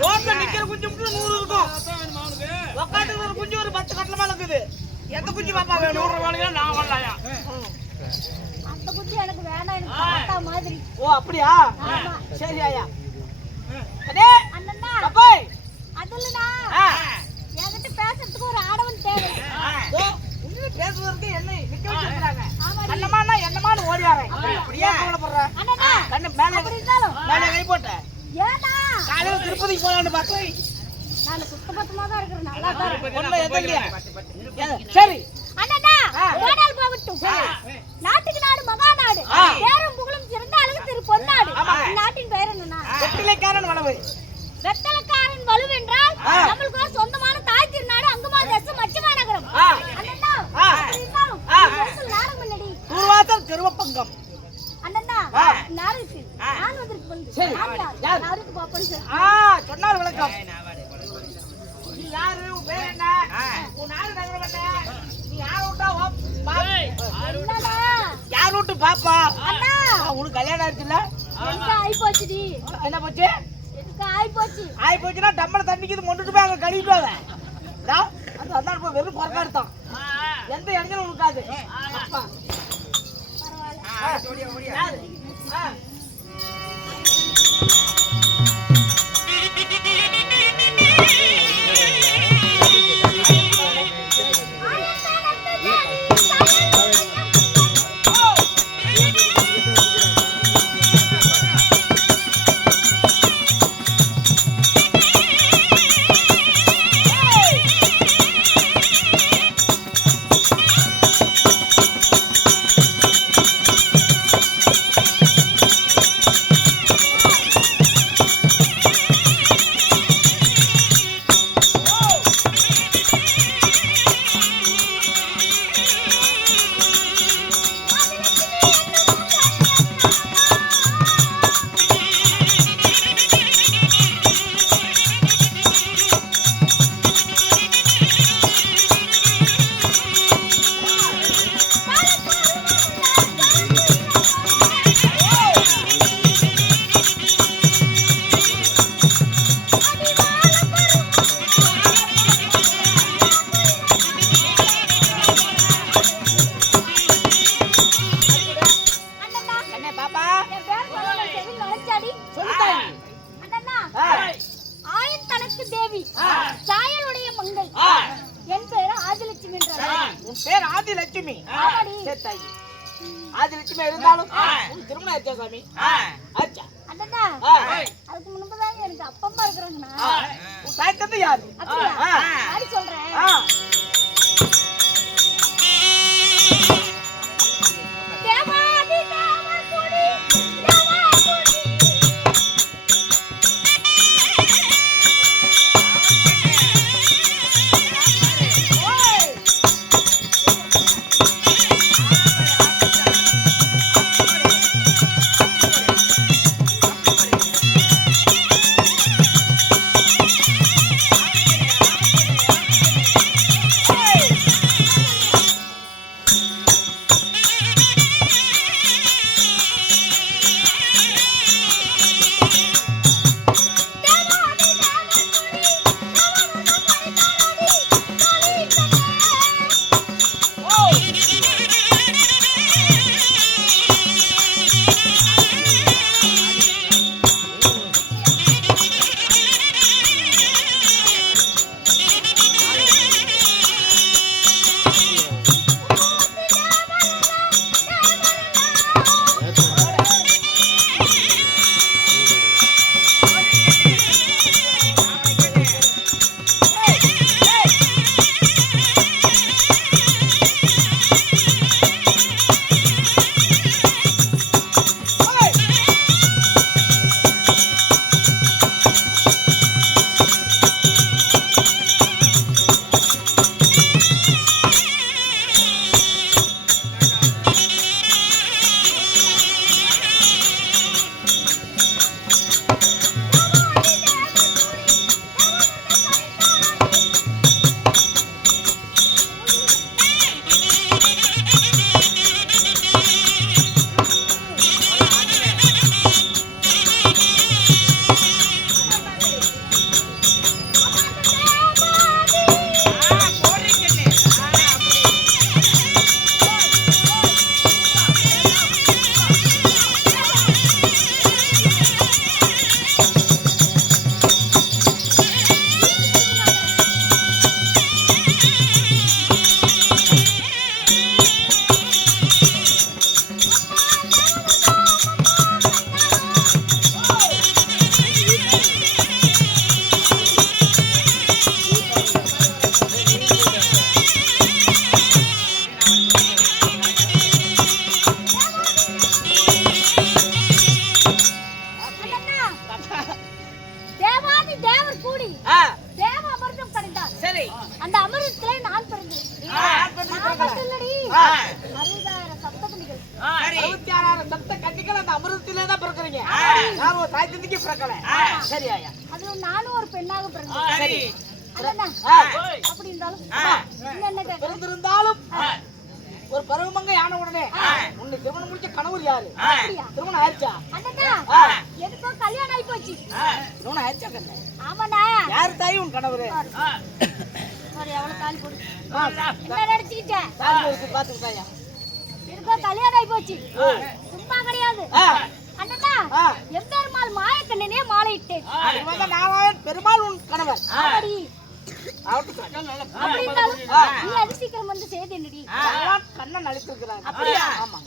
ரோட்ல நிக்கிற குஞ்சு 100 இருக்கும். உட்காந்து ஒரு குஞ்சு ஒரு 10 கட்டலமா இருக்குது. எந்த குஞ்சு பாப்பா வேணும்? 100 ரூபாய்க்கு நான் வரலாயா? அந்த குஞ்சு எனக்கு வேண்டாம், எனக்கு தாத்தா மாதிரி. ஓ அப்படியா? சரி ஐயா. அடே அண்ணா பாப்பாய் அதுலனா என்கிட்ட பேசுறதுக்கு ஒரு ஆடவன் தேவை. ஓ உன்னை பேசுறதுக்கு என்ன நிக்க வச்சிருக்காங்க? அண்ணமானா என்னமான்னு ஓடியாரே. அப்படியே கவலைப்படுற? அண்ணா கண்ணு மேல மேல கை போட்ட. ஏடா காலையில திருப்பதிக்கு போலாம்னு பார்த்தேன். நான் சுத்தபத்தமா தான் இருக்கேன், நல்லா தான் இருக்கேன். ஒண்ணு எதல்லையா? சரி அண்ணா போனால் போகட்டும். நாட்டுக்கு நாடு மகாநாடு, பேரும் புகழும் சிறந்த அழகு திரு பொன்னாடு. நாட்டின் பெயர் என்னன்னா வெற்றிலைக்காரன் வளவு. வெத்தலக்காரன் வலு என்றால் நம்மளுக்கு ஒரு சொந்தமான தாய் திருநாடு அங்குமா தேசம் மச்சமா நகரம். அண்ணா இருந்தாலும் நாடகம் என்னடி பூர்வாசல் கருவப்பங்கம். அண்ணா நாளைக்கு நான் வந்திருக்கு வந்து யாருக்கு பாப்பேன்னு சொன்னார் விளக்கம். நீ யாரு? உன் பேர் என்ன? உன் நாடு நகரம் என்ன? நீ யார் விட்டா யார் விட்டு பாப்பா? அண்ணா உனக்கு கல்யாணம் ஆயிடுச்சுல்ல? எனக்கு ஆயி போச்சுடி. என்ன போச்சு? எனக்கு ஆயி போச்சு. ஆயி போச்சுன்னா டம்மள தண்ணிக்கு இது கொண்டுட்டு போய் அங்க கழுவிட்டு அது அதான் இப்போ வெறும் பொறக்காடு தான். எந்த இடங்களும் இருக்காது. ஆதிலட்சுமி இருந்தாலும் திருமணம் ஆச்சா சாமி? ஆச்சா. அதுக்கு முன்பதான் எனக்கு அப்பா இருக்கிறாங்கண்ணா. தாய்த்தது யாரு? சொல்றேன். கூடி தேவ அமிர்தம் கிடைத்தார். சரி, அந்த அமிர்தத்திலே நான் பிறந்தேன். நான் மட்டும் இல்லடி, 60,000 சப்த கன்னிகள். 66,000 சப்த கன்னிகள் அந்த அமிர்தத்திலே தான் பிறக்குறீங்க. நான் ஒரு தாய் தந்தைக்கு பிறக்கல. சரி ஆயா, அதுவும் நானும் ஒரு பெண்ணாக பிறந்தேன். சரி, அப்படி இருந்தாலும் என்ன கேட்க பிறந்திருந்தாலும் ஒரு பருவமங்க யானை உடனே உன்னை திருமணம் முடிச்ச கணவர் யாரு? திருமணம் ஆயிடுச்சா? எனக்கோ கல்யாணம் ஆகி போச்சு. திருமணம் ஆயிடுச்சா கண்ணு? ஆமாண்ணா. யாரு தாய் உன் கணவர்? எவ்வளவு தாலி போடு என்ன நினைச்சுக்கிட்டேன்? தாலி போடுறது பாத்துக்கிட்டாயா? எனக்கோ கல்யாணம் ஆகி போச்சு. சும்மா கிடையாது அண்ணா, எம்பெருமாள் மாயக்கண்ணனே மாலையிட்டேன். நாராயண் பெருமாள் உன் கணவர்? அப்படி இருந்தாலும் நீ அது சீக்கிரம் வந்து செய்து என்னடி கண்ணன் அழைத்திருக்கிறார். அப்படியா? ஆமா,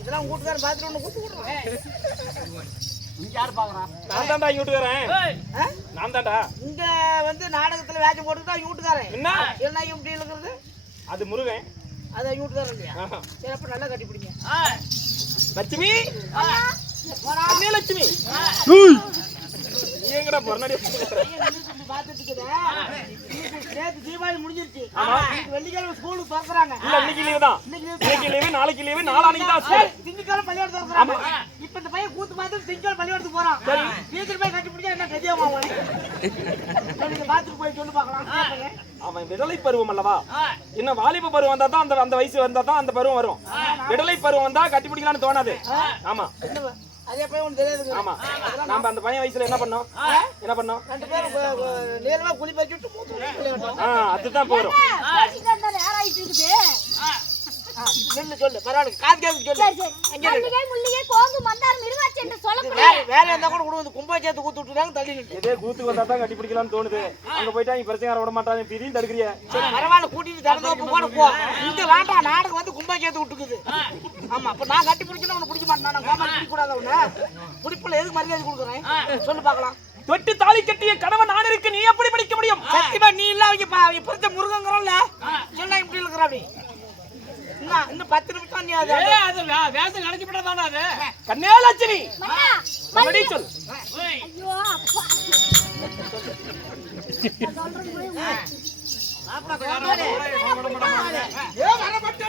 இதெல்லாம் கூட்டுக்காரன் பாத்துட்டு ஒண்ணு கூட்டு விடுறேன். இங்க யாரு பாக்குறான்? நான் தான்டா வீட்டுக்காரன். நான் தான்டா இங்க வந்து நாடகத்துல வேஷம் போட்டுட்டா வீட்டுக்காரன். என்ன என்ன இப்படி இருக்கிறது? அது முருகன். அது வீட்டுக்காரன் இல்லையா? சரி, அப்ப நல்லா கட்டி பிடிங்க. லட்சுமி, அண்ணே லட்சுமி, நீ எங்கடா பொறனாடி பாத்துட்டு நேத்து தீபாவளி முடிஞ்சிருச்சு. வெள்ளிக்கிழமை ஸ்கூலுக்கு திறக்கிறாங்க. இல்ல, இன்னைக்கு லீவு தான். இன்னைக்கு லீவு, நாளைக்கு லீவு, நாளானைக்கு தான் ஸ்கூல். திங்கட்கிழமை பள்ளியோட திறக்கிறாங்க. இப்ப இந்த பையன் கூத்து பார்த்து திங்கட்கிழமை பள்ளியோடத்துக்கு போறான். சீக்கிரம் போய் கட்டி பிடிச்சா என்ன கதியாமா அவன்? நீங்க பாத்துட்டு போய் சொல்லி பார்க்கலாம். அவன் விடலை பருவம் அல்லவா? இன்னும் வாலிப பருவம் வந்தா தான் அந்த வயசு வந்தா தான் அந்த பருவம் வரும். விடலை பருவம் வந்தா கட்டி பிடிக்கலாம்னு தோணாது. ஆமா, அதே பையன் ஒண்ணு தெரியாது. ஆமா, நாம அந்த பையன் வயசுல என்ன பண்ணோம்? ரெண்டு பேரும் நேரமா குளி பறிச்சுட்டு அதுதான் போறோம். சொல்லு பரவாயில்ல, காது கேட்க சொல்லு. வேற இருந்தா கூட கூட கும்பாச்சேத்து கூத்து விட்டுறாங்க, தள்ளி இதே கூத்துக்கு வந்தா தான் கட்டி பிடிக்கலாம்னு தோணுது. அங்க போயிட்டா நீ பிரச்சனை விட மாட்டாங்க, பிரியும் தடுக்கிறிய. பரவாயில்ல, கூட்டிட்டு தரந்தோப்பு கூட போ. இங்க வேண்டாம், நாடகம் வந்து கும்பாச்சேத்து விட்டுக்குது. ஆமா, அப்ப நான் கட்டி பிடிச்சா உன்னை பிடிக்க மாட்டேன். நான் கோமாளி பிடிக்க கூடாது. உன்ன பிடிப்புல எதுக்கு மரியாதை கொடுக்குறேன் சொல்லு பாக்கலாம். தொட்டு தாலி கட்டிய கணவன் நான் இருக்கு, நீ எப்படி படிக்க முடியும்? சத்தியமா நீ இல்ல. அவங்க பிடிச்ச முருகங்கிறோம்ல, சொன்னா இப்படி இருக்கிற அப்படி இன்னும் 10 நிமிஷம் நீ அது வேஷம் நினைச்சுட்டானே. அது கண்ணே லட்சுமி, மறுபடி சொல். ஐயோ அப்பா, அப்பா வரப்பட்ட